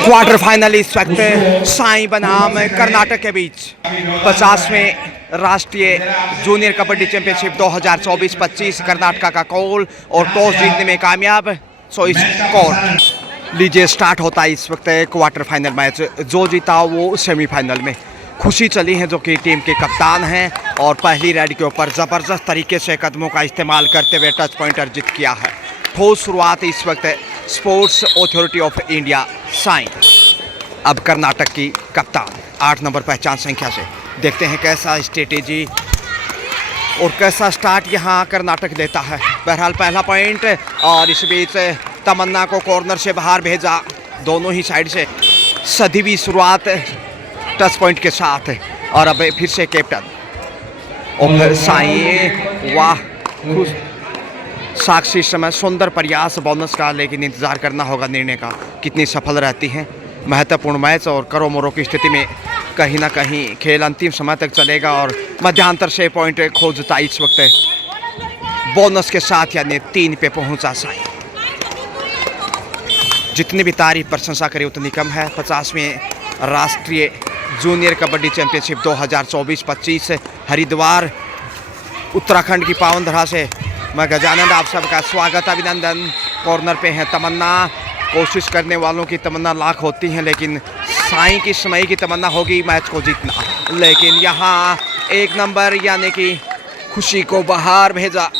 Quarter final इस वक्त साई बनाम कर्नाटक के बीच 50वें राष्ट्रीय जूनियर कबड्डी चैंपियनशिप 2024-25 कर्नाटक का कॉल और टॉस जीतने में कामयाब। सो इस स्कोर लीजिए स्टार्ट होता है इस वक्त क्वार्टर फाइनल मैच। जो जीता वो सेमीफाइनल में। खुशी चली है जो कि टीम के कप्तान हैं और पहली रेड के ऊपर ज़बरदस्त तरीके से कदमों का इस्तेमाल करते हुए टच पॉइंट अर्जित किया है। ठोस शुरुआत इस वक्त sports authority of India Sai, अब कर्नाटक की कप्तान 8 नंबर पहचान संख्या से। देखते हैं कैसा स्ट्रेटेजी और कैसा स्टार्ट यहाँ कर्नाटक देता है। बहरहाल पहला पॉइंट और इस बीच तमन्ना को कॉर्नर से बाहर भेजा दोनों ही साइड से। सदीवी शुरुआत टच पॉइंट के साथ और अब फिर से कैप्टन और साई। वाह, साक्षी समय सुंदर प्रयास बोनस का, लेकिन इंतज़ार करना होगा निर्णय का कितनी सफल रहती हैं। महत्वपूर्ण मैच और करो मोरो की स्थिति में कहीं ना कहीं खेल अंतिम समय तक चलेगा और मध्यांतर से पॉइंट खोजता इस वक्त बोनस के साथ, यानी 3 पे पहुंचा साई। जितनी भी तारीफ प्रशंसा करें उतनी कम है। 50वें राष्ट्रीय जूनियर कबड्डी चैंपियनशिप 2024-25 हरिद्वार उत्तराखंड की पावन धरा से मैं गजानंद आप सबका स्वागत अभिनंदन। कॉर्नर पे है तमन्ना। कोशिश करने वालों की तमन्ना लाख होती हैं, लेकिन साई की समय की तमन्ना होगी मैच को जीतना। लेकिन यहाँ 1 नंबर यानी कि खुशी को बाहर भेजा।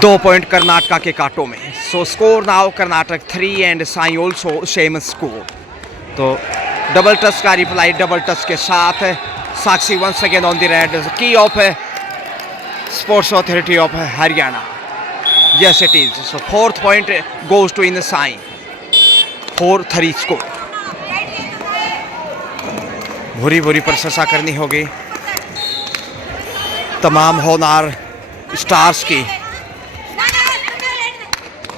2 पॉइंट कर्नाटक के कांटों में। So score now Karnataka 3 and SAI also same score. तो डबल टच का रिप्लाई डबल टच के साथ Sakshi once again on the raid की of sports authority of Haryana. Yes, it is. So 4th point goes to in the Sai. 4-3 score. भूरी भूरी प्रशंसा करनी होगी तमाम होनहार स्टार्स की।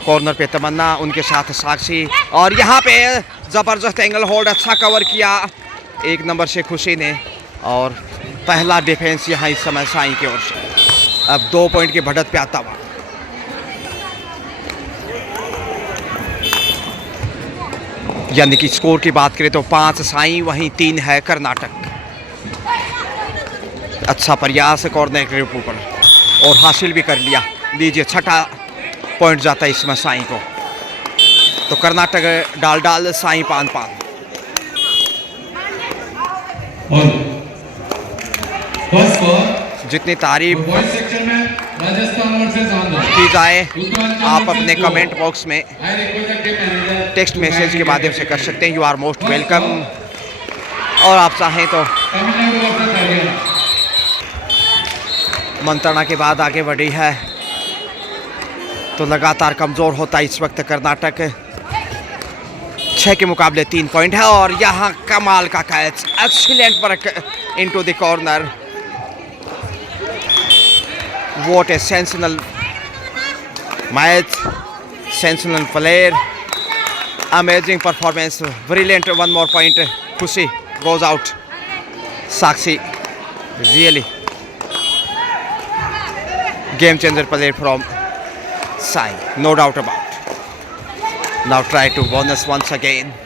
कॉर्नर पे तमन्ना, उनके साथ साक्षी और यहाँ पे जबरदस्त एंगल होल्ड, अच्छा कवर किया 1 नंबर से खुशी ने। और पहला डिफेंस यहाँ इस समय साई की ओर से। अब 2 पॉइंट की बढ़त पे आता हुआ यानी कि स्कोर की बात करें तो 5 साई वहीं 3 है कर्नाटक। अच्छा प्रयास कॉर्नर के ऊपर और हासिल भी कर लिया। लीजिए 6ठा पॉइंट जाता है इसमें साई को। तो कर्नाटक डाल साई पान। जितनी तारीफ की जाए आप अपने कमेंट बॉक्स में टेक्स्ट मैसेज के माध्यम से कर सकते हैं। You are most welcome. और आप चाहें तो मंत्रणा के बाद आगे बढ़ी है तो लगातार कमज़ोर होता है इस वक्त कर्नाटक। 6 के मुकाबले 3 पॉइंट है और यहाँ कमाल का catch, excellent work into the corner. What a sensational match, sensational player, amazing performance, brilliant. 1 more point. Kushi goes out. Sakshi, really game changer player from Sai, no doubt about. Now try to bonus once again.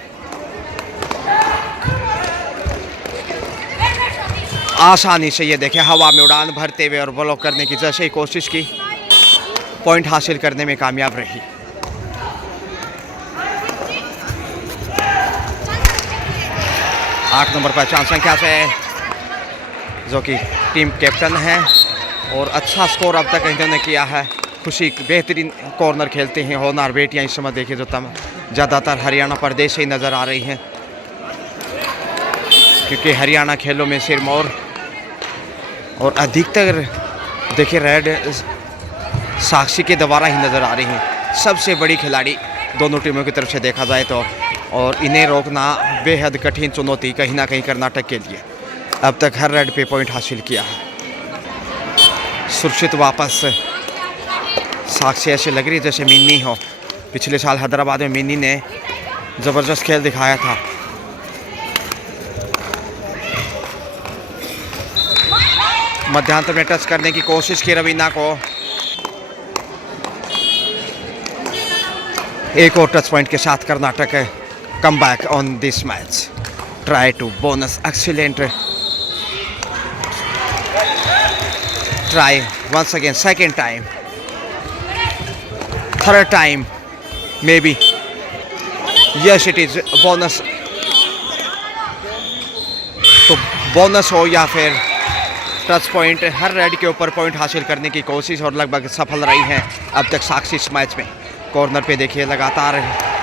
आसानी से ये देखें हवा में उड़ान भरते हुए और ब्लॉक करने की जैसे ही कोशिश की, पॉइंट हासिल करने में कामयाब रही। आठ नंबर पहचान संख्या से जो कि टीम कैप्टन है और अच्छा स्कोर अब तक इन्होंने किया है। खुशी बेहतरीन कॉर्नर खेलते हैं। होनहार बेटियां इस समय देखें जो ज़्यादातर हरियाणा प्रदेश ही नज़र आ रही हैं, क्योंकि हरियाणा खेलों में सिरमौर और अधिकतर देखिए रेड साक्षी के द्वारा ही नज़र आ रही हैं। सबसे बड़ी खिलाड़ी दोनों टीमों की तरफ से देखा जाए तो, और इन्हें रोकना बेहद कठिन चुनौती कहीं ना कहीं कर्नाटक के लिए। अब तक हर रेड पे पॉइंट हासिल किया है। सुरक्षित वापस साक्षी ऐसे लग रही जैसे मिन्नी हो। पिछले साल हैदराबाद में मिन्नी ने ज़बरदस्त खेल दिखाया था। मध्यांतर में टच करने की कोशिश की रवीना को। एक और टच पॉइंट के साथ Karnataka come back on this match. Try to bonus. Excellent. Try once again. Second time. Third time. Maybe. Yes, it is bonus. तो बोनस हो या फिर टच पॉइंट, हर रेड के ऊपर पॉइंट हासिल करने की कोशिश और लगभग सफल रही हैं अब तक साक्षी इस मैच में। कॉर्नर पे देखिए लगातार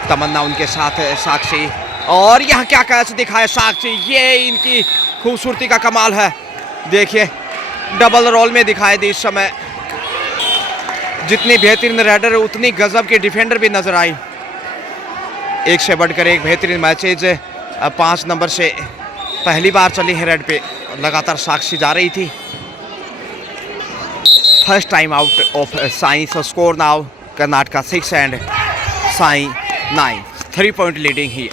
तमन्ना उनके साथ है साक्षी, और यहाँ क्या कैच दिखाया साक्षी, ये इनकी खूबसूरती का कमाल है। देखिए डबल रोल में दिखाई दी इस समय। जितनी बेहतरीन रेडर उतनी गजब की डिफेंडर भी नजर आई। एक से बढ़कर एक बेहतरीन मैचेज 5 नंबर से पहली बार चली है रेड पे, लगातार साक्षी जा रही थी। First time out of SAI. So score now Karnataka 6 and SAI 9, 3 point leading ही।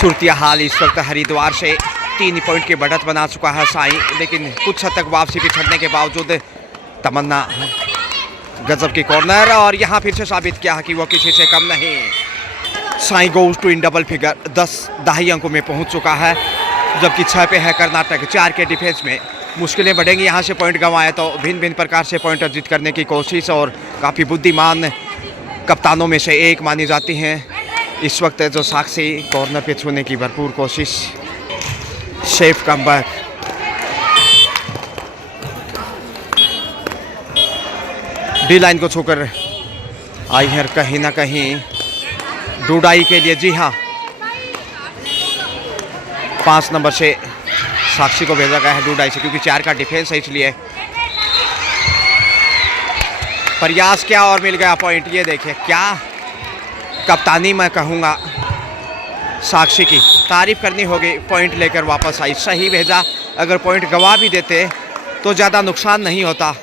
सूरतिया हाल इस वक्त हरिद्वार से 3 पॉइंट की बढ़त बना चुका है साई, लेकिन कुछ हद तक वापसी पिछड़ने के बावजूद तमन्ना गजब की कॉर्नर, और यहाँ फिर से साबित किया कि वो किसी से कम नहीं। SAI goes to in double figure, 10 दहाई अंकों में पहुंच चुका है, जबकि 6 पे है कर्नाटक। 4 के डिफेंस में मुश्किलें बढ़ेंगी। यहाँ से पॉइंट गंवाए तो भिन्न भिन्न प्रकार से पॉइंट अर्जित करने की कोशिश, और काफ़ी बुद्धिमान कप्तानों में से एक मानी जाती हैं इस वक्त जो साक्षी। कॉर्नर पे छूने की भरपूर कोशिश, सेफ कमबैक। डी लाइन को छूकर आई है कहीं ना कहीं डूडाई के लिए। जी हाँ, 5 नंबर से साक्षी को भेजा गया है डूडाई से, क्योंकि 4 का डिफेंस है इसलिए। प्रयास क्या और मिल गया पॉइंट। ये देखिए क्या कप्तानी, मैं कहूँगा साक्षी की तारीफ करनी होगी। पॉइंट लेकर वापस आई, सही भेजा। अगर पॉइंट गंवा भी देते तो ज़्यादा नुकसान नहीं होता,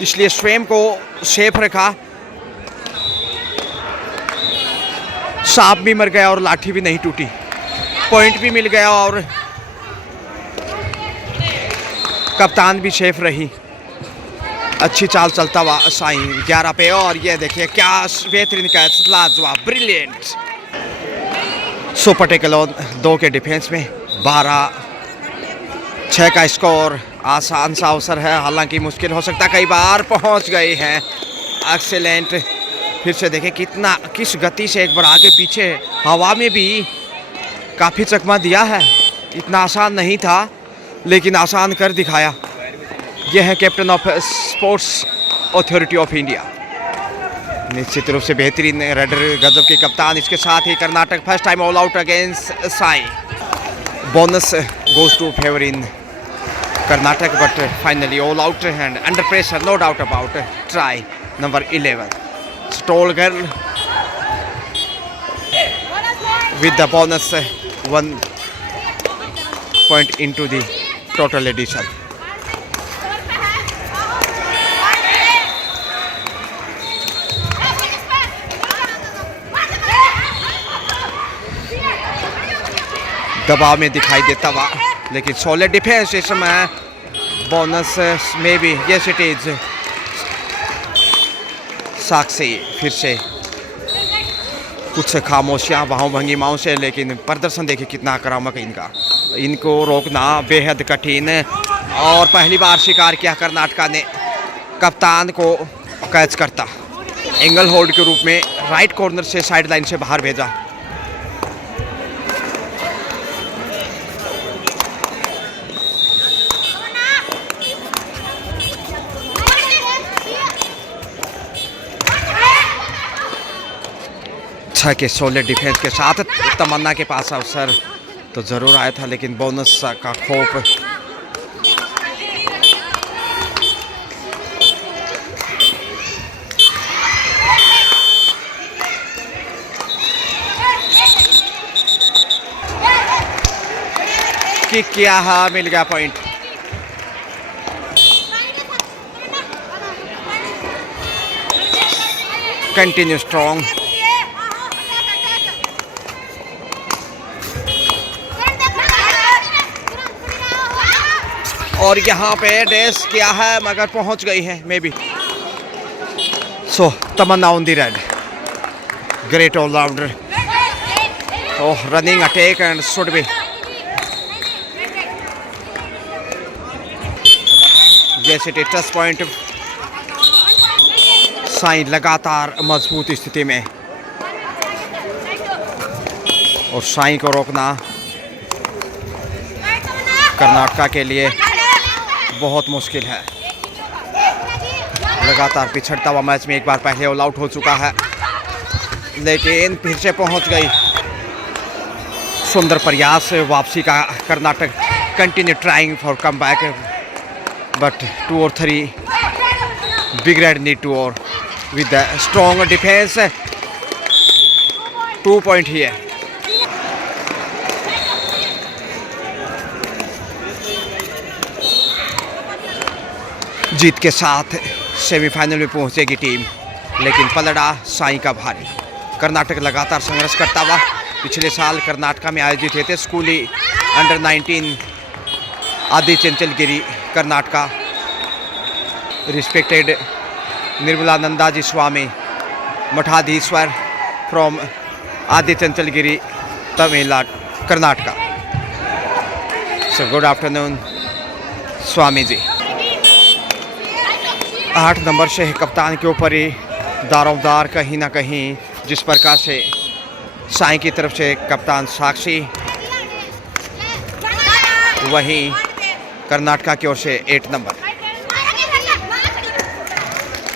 इसलिए स्वयं को सेफ रखा। सांप भी मर गया और लाठी भी नहीं टूटी, पॉइंट भी मिल गया और कप्तान भी सेफ रही। अच्छी चाल चलता हुआ साई 11 पे, और ये देखिए क्या बेहतरीन कैच, लाजवाब, ब्रिलियंट। सुपर टेकल 2 के डिफेंस में 12, 6 का स्कोर। आसान सा अवसर है, हालांकि मुश्किल हो सकता, कई बार पहुंच गए हैं। एक्सीलेंट। फिर से देखें किस गति से एक बार आगे पीछे हवा में भी काफ़ी चकमा दिया है। इतना आसान नहीं था, लेकिन आसान कर दिखाया। यह है captain of sports authority of India. निश्चित रूप से बेहतरीन रेडर, गजब के कप्तान। इसके साथ ही Karnataka first time all out against SAI. Bonus goes to favour in Karnataka, but finally all out and under pressure, no doubt about. Try number 11, stall girl with the bonus 1 point into the total addition. दबाव में दिखाई देता हुआ, लेकिन solid defence इस समय। Bonus में भी यस इट इज साक्षी। फिर से कुछ खामोशियाँ बाहों भंगिमाओं से, लेकिन प्रदर्शन देखिए कितना आक्रामक इनका। इनको रोकना बेहद कठिन, और पहली बार शिकार किया कर्नाटका ने कप्तान को कैच करता। एंगल होल्ड के रूप में राइट कॉर्नर से साइड लाइन से बाहर भेजा। के सॉलिड डिफेंस के साथ तमन्ना के पास अवसर तो ज़रूर आया था, लेकिन बोनस का खौफ। किक किया है, मिल गया पॉइंट। Continue strong. और यहाँ पे डैश किया है, मगर पहुँच गई है maybe. So Tamanna on the raid, great allrounder. Oh, running attack and should be. Yes, it is touch point. SAI लगातार मजबूत स्थिति में और साई को रोकना कर्नाटका के लिए बहुत मुश्किल है. लगातार पिछड़ता हुआ मैच में एक बार पहले ऑल आउट हो चुका है, लेकिन फिर से पहुंच गई. सुंदर प्रयास वापसी का. Karnataka continue trying for come back, but 2 or 3 big red need to or with the strong defense. 2 point here. जीत के साथ सेमीफाइनल में पहुंचेगी टीम, लेकिन पलड़ा साई का भारी. कर्नाटक लगातार संघर्ष करता हुआ. पिछले साल कर्नाटका में आयोजित हुए थे स्कूली अंडर 19 आदि चंचलगिरी कर्नाटका. रिस्पेक्टेड निर्मलानंदा जी स्वामी मठाधीश्वर from Adi Chanchalgiri Tamil Nadu Karnataka. So good afternoon Swami ji. 8 number से कप्तान के ऊपर ही दारोमदार कहीं ना कहीं, जिस प्रकार से साई की तरफ से कप्तान साक्षी, वहीं कर्नाटका की ओर से 8 नंबर.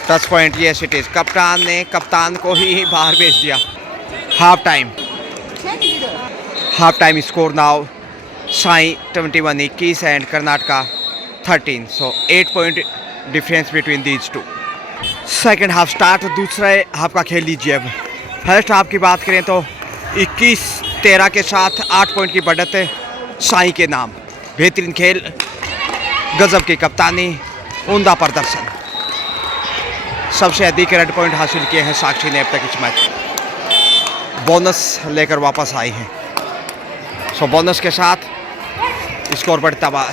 टच पॉइंट ये सिटीज. कप्तान ने कप्तान को ही बाहर भेज दिया. Half time score now Sai 21 21 and Karnataka 13. So 8 point difference between these two. Second half start. दूसरे हाफ का खेल लीजिए. अब फर्स्ट हाफ की बात करें तो 21-13 के साथ 8 पॉइंट की बढ़त है साई के नाम. बेहतरीन खेल, गजब की कप्तानी, उम्दा प्रदर्शन. सबसे अधिक रेड पॉइंट हासिल किए हैं साक्षी ने अब तक इस मैच. बोनस लेकर वापस आई हैं. सो बोनस के साथ स्कोर बढ़ता हुआ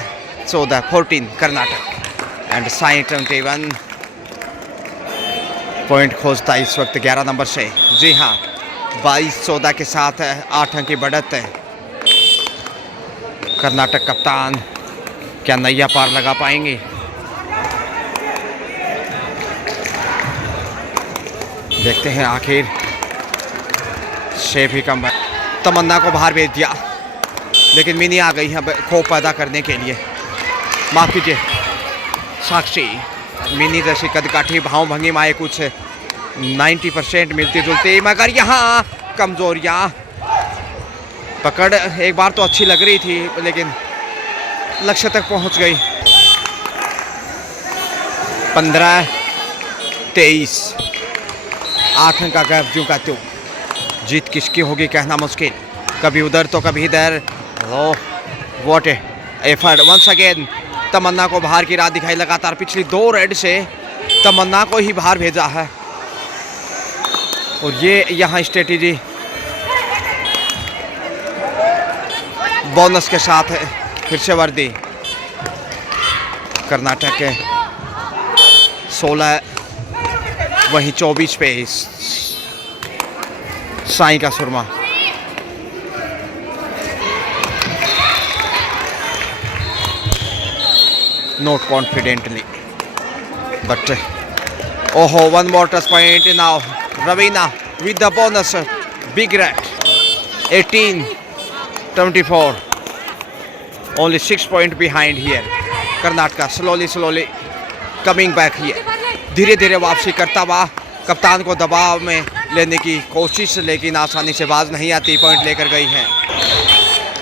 14-14 कर्नाटक एंड साई 21 पॉइंट खोजता है इस वक्त 11 नंबर से. जी हाँ, 22-14 के साथ 8 अंक की बढ़त है. कर्नाटक कप्तान क्या नैया पार लगा पाएंगे? देखते हैं. आखिर शेफ ही कम. तमन्ना को बाहर भेज दिया, लेकिन मिनी आ गई है खौफ पैदा करने के लिए. माफ कीजिए साक्षी. मिनी जैसी कदकाठी भाव भंगी माए कुछ 90% मिलती जुलती, मगर यहाँ कमजोरियाँ. पकड़ एक बार तो अच्छी लग रही थी, लेकिन लक्ष्य तक पहुँच गई. 15-23 8 अंक का गैप ज्यों का त्यों. जीत किसकी होगी कहना मुश्किल. कभी उधर तो कभी इधर. What effort once again. Tamanna को बाहर की राह दिखाई. लगातार पिछली 2 रेड से तमन्ना को ही बाहर भेजा है, और ये यहाँ स्ट्रेटेजी बोनस के साथ है. फिर से वर्दी. कर्नाटक के 16 वहीं 24 पे साई का सुरमा. Not confidently, but one more touch point now. Ravina with the bonus. Big red. 18-24. Only 6 points behind here. Karnataka slowly coming back here. धीरे धीरे वापसी करता हुआ कप्तान को दबाव में लेने की कोशिश, लेकिन आसानी से बाज नहीं आती. पॉइंट लेकर गई है.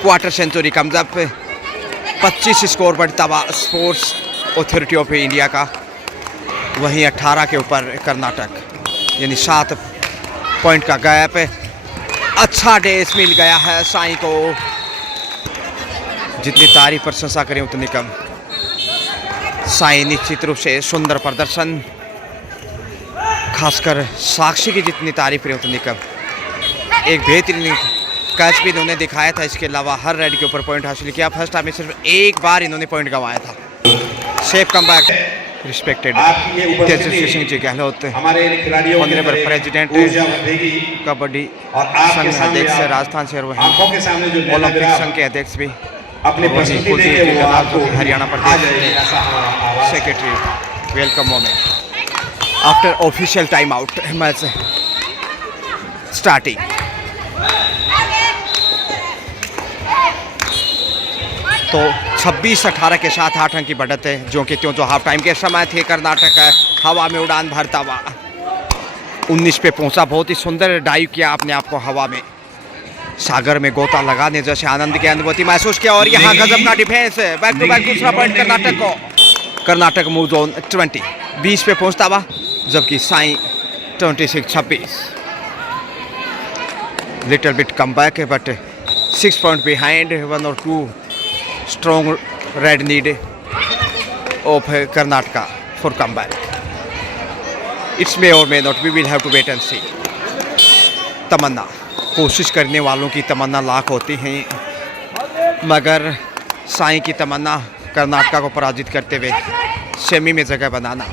Quarter century comes up. 25 score बढ़ता हुआ स्पोर्ट्स अथॉरिटी ऑफ इंडिया का. वहीं 18 के ऊपर कर्नाटक, यानी 7 पॉइंट का गैप. अच्छा डेस मिल गया है साई को. जितनी तारीफ प्रशंसा करें उतनी कम. साई निश्चित रूप से सुंदर प्रदर्शन, खासकर साक्षी की जितनी तारीफ करें उतनी कम. एक बेहतरीन कैच भी इन्होंने दिखाया था. इसके अलावा हर रेड के ऊपर पॉइंट हासिल किया. फर्स्ट हाफ में सिर्फ एक बार इन्होंने पॉइंट गंवाया था. Safe comeback. रिस्पेक्टेड आपकी ये उपस्थिति तेजस्वी सिंह जी गहलोत, हमारे खिलाड़ियों के ऑनरेबल अंदर प्रेसिडेंट ऊर्जा बढ़ेगी कबड्डी और आपके संघ सामने अध्यक्ष आप राजस्थान से, और आंखों के सामने जो वहीं नैना ओलंपिक विराम संघ के अध्यक्ष भी अपनी वहीं प्रस्तुति कुलदीप देंगे जी वो कनाल आपको जो कि हरियाणा आ प्रदेश जाएगी, के ऐसा हमारा आवाज है। Secretary. Welcome moment after official time out, match starting. तो 26-18 के साथ 8 अंक की बढ़त है, जो कि त्यों जो हाफ टाइम के समय थे कर्नाटक हवा में उड़ान भरता हुआ 19 पे पहुंचा। बहुत ही सुंदर डाइव किया अपने आप को हवा में, सागर में गोता लगाने जैसे आनंद की अनुभूति महसूस किया। और यहाँ गजब का डिफेंस, बैक टू बैक दूसरा पॉइंट कर्नाटक को। कर्नाटक मूव ऑन 20 पे पहुंचता हुआ, जबकि SAI 26-26। Little bit come back है, बट 6 पॉइंट बिहाइंड, 1 और 2 strong raid need of Karnataka for come back. It's may और may not, we will have to wait and see. Tamanna, कोशिश करने वालों की तमन्ना लाख होती हैं, मगर साई की तमन्ना कर्नाटका को पराजित करते हुए सेमी में जगह बनाना,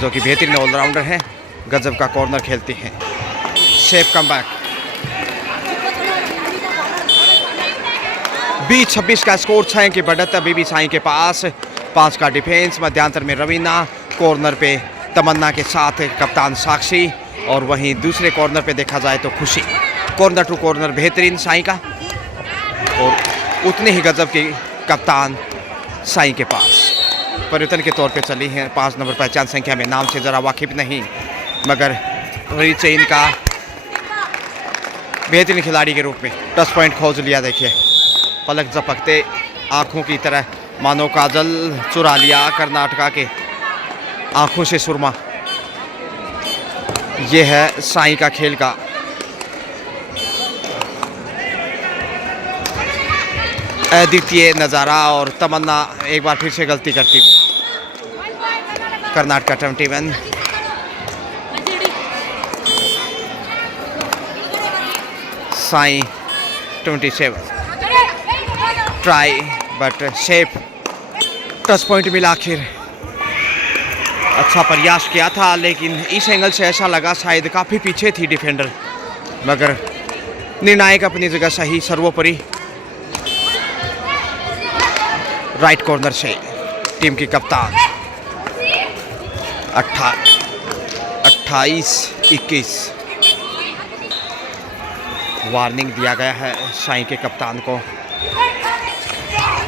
जो कि बेहतरीन ऑलराउंडर हैं, गजब का कॉर्नर खेलती हैं। Safe come back. 20-26 का स्कोर, 6 अंक की बढ़त अभी भी साई के पास। 5 का डिफेंस, मध्यांतर में रवीना, कॉर्नर पे तमन्ना के साथ कप्तान साक्षी, और वहीं दूसरे कॉर्नर पे देखा जाए तो खुशी। कॉर्नर टू कॉर्नर बेहतरीन साई का, और उतने ही गजब के कप्तान साई के पास। परिवर्तन के तौर पे चली हैं 5 नंबर पहचान संख्या में, नाम से ज़रा वाकिफ नहीं, मगर चेन का बेहतरीन खिलाड़ी के रूप में टच पॉइंट खोज लिया। देखिए पलक झपकते आँखों की तरह मानो काजल चुरा लिया कर्नाटका के आँखों से सुरमा। ये है साई का खेल का अद्वितीय नज़ारा, और तमन्ना एक बार फिर से गलती करती। Karnataka 21, Sai 27। Try but safe, touch point मिला आखिर। अच्छा प्रयास किया था, लेकिन इस एंगल से ऐसा लगा शायद काफ़ी पीछे थी डिफेंडर, मगर निर्णायक अपनी जगह सही। सर्वोपरि राइट कॉर्नर से टीम की कप्तान 28-21 वार्निंग दिया गया है साई के कप्तान को।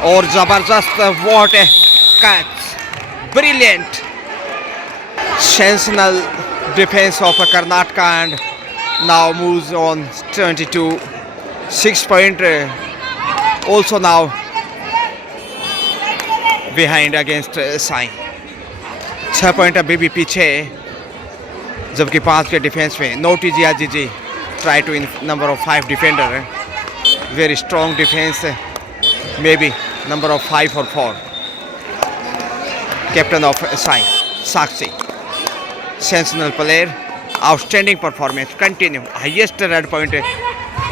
और जबरदस्त what a catch, brilliant sensational defence of Karnataka, and now moves on 22-6 point also now behind against SAI. 6 point अभी भी पीछे, जबकि 5 के डिफेंस में नोटी जी try to in number of 5 defender, very strong defence, maybe number of 5 और 4। Captain of SAI Sakshi, sensational player, outstanding performance, continue highest raid point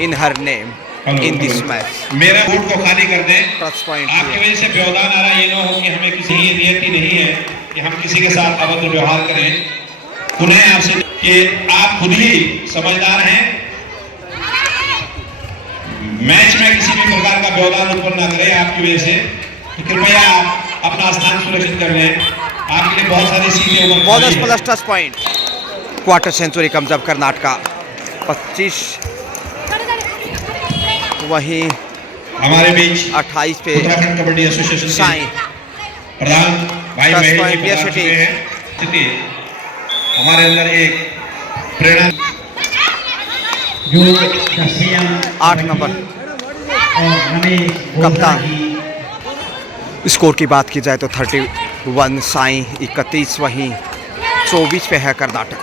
in her name in this match. मेरा बूट को खाली कर दें, touch point आपकी वजह से व्यवधान आ रहा है। ये ना हो कि हमें किसी की नियति नहीं है कि हम किसी के साथ अभद्र व्यवहार करें। पुनः आपसे कि आप खुद ही समझदार हैं, मैच में किसी भी प्रकार का व्यवधान उत्पन्न ना करें आपकी वजह से, तो कृपया आप अपना स्थान सुरक्षित कर लें। आपके लिए बहुत सारी सीटें bonus plus touch point. Quarter century comes up Karnataka 25, वहीं हमारे बीच 28 पे उत्तराखंड कबड्डी एसोसिएशन साई प्रधान भाई टच महेश पॉइंट जी बता चुके हैं। स्थिति हमारे अंदर एक प्रेरणा जो 8 नंबर और रमेश कप्तान। स्कोर की बात की जाए तो 31 साई 31, वहीं 24 पे है कर्नाटक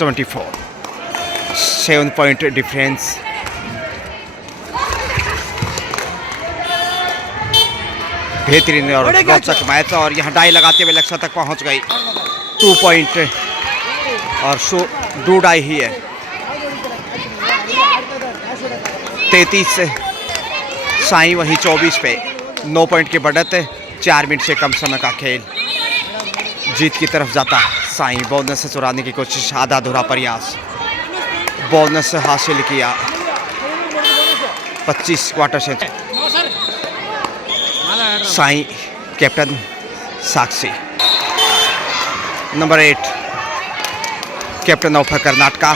24। 7 point difference. बेहतरीन और रोचक मैच, और यहाँ डाई लगाते हुए लक्ष्य तक पहुँच गई। 2 पॉइंट और डू डाई ही है। 33 साई वहीं 24 पे 9 पॉइंट की बढ़त है। 4 मिनट से कम समय का खेल जीत की तरफ जाता साई। बोनस से चुराने की कोशिश, आधा अधूरा प्रयास, बोनस हासिल किया 25 क्वार्टर से। Sai captain Sakshi, number 8 captain of Karnataka.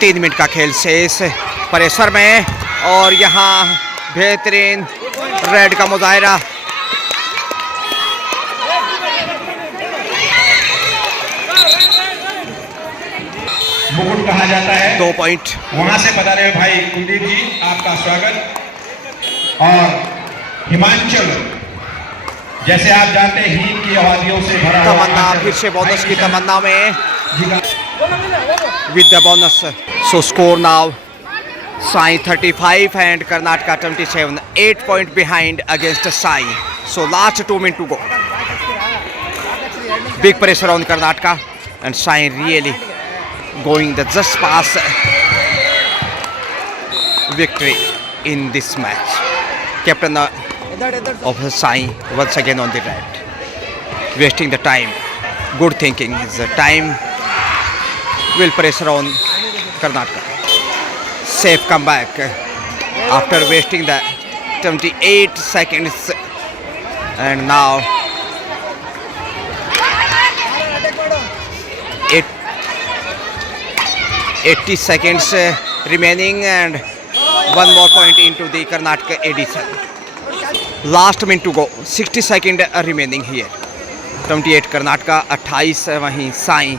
3 minute का खेल शेष प्रेशर में, और यहाँ बेहतरीन रेड का मुजाहरा। मुकुट कहा जाता है। 2 पॉइंट। वहां से बता रहे भाई कुलदीप जी, आपका स्वागत। और हिमाचल, जैसे आप जानते हैं हीन की आबादियों से भरा हुआ तमन्ना फिर से बोनस की तमन्ना में with the bonus. So score now SAI 35 and Karnataka 27, 8 point behind against SAI. So last 2 minute to go. Big pressure on Karnataka and SAI really going the just pass victory in this match. Captain of Sai once again on the right, wasting the time. Good thinking. The time will pressure on Karnataka. Safe comeback after wasting the 28 seconds, and now 80 seconds remaining, and 1 more point into the Karnataka edition. Last minute to go, 60 seconds remaining here. 28 Karnataka, 28 वहीं Sai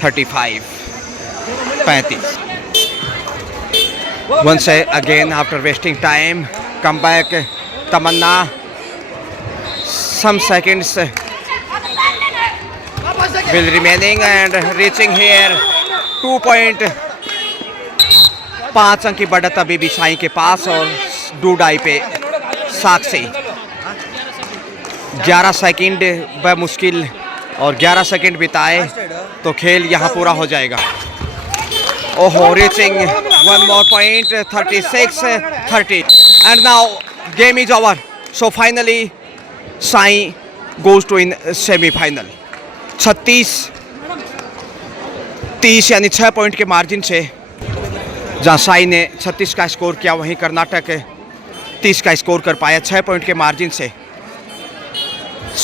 35, 35. Once again after wasting time, come back Tamanna. Some seconds will remaining, and reaching here 2.5 अंक की बढ़त अभी भी साई के पास, और डूडाई पे साक्षी। 11 second बमुश्किल, और 11 सेकंड बिताए तो खेल यहाँ पूरा हो जाएगा। ओहो, reaching 1 more point, 36-30, and now game is over. So finally Sai goes to in semi-final. 36-30 यानी 6 पॉइंट के मार्जिन से, जहाँ साई ने 36 का स्कोर किया, वहीं कर्नाटक 30 का स्कोर कर पाया। 6 पॉइंट के मार्जिन से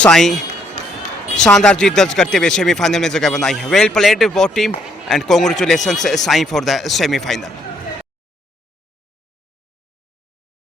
साई शानदार जीत दर्ज करते हुए सेमीफाइनल में जगह बनाई है। Well played both team, and congratulations Sai for the semifinal.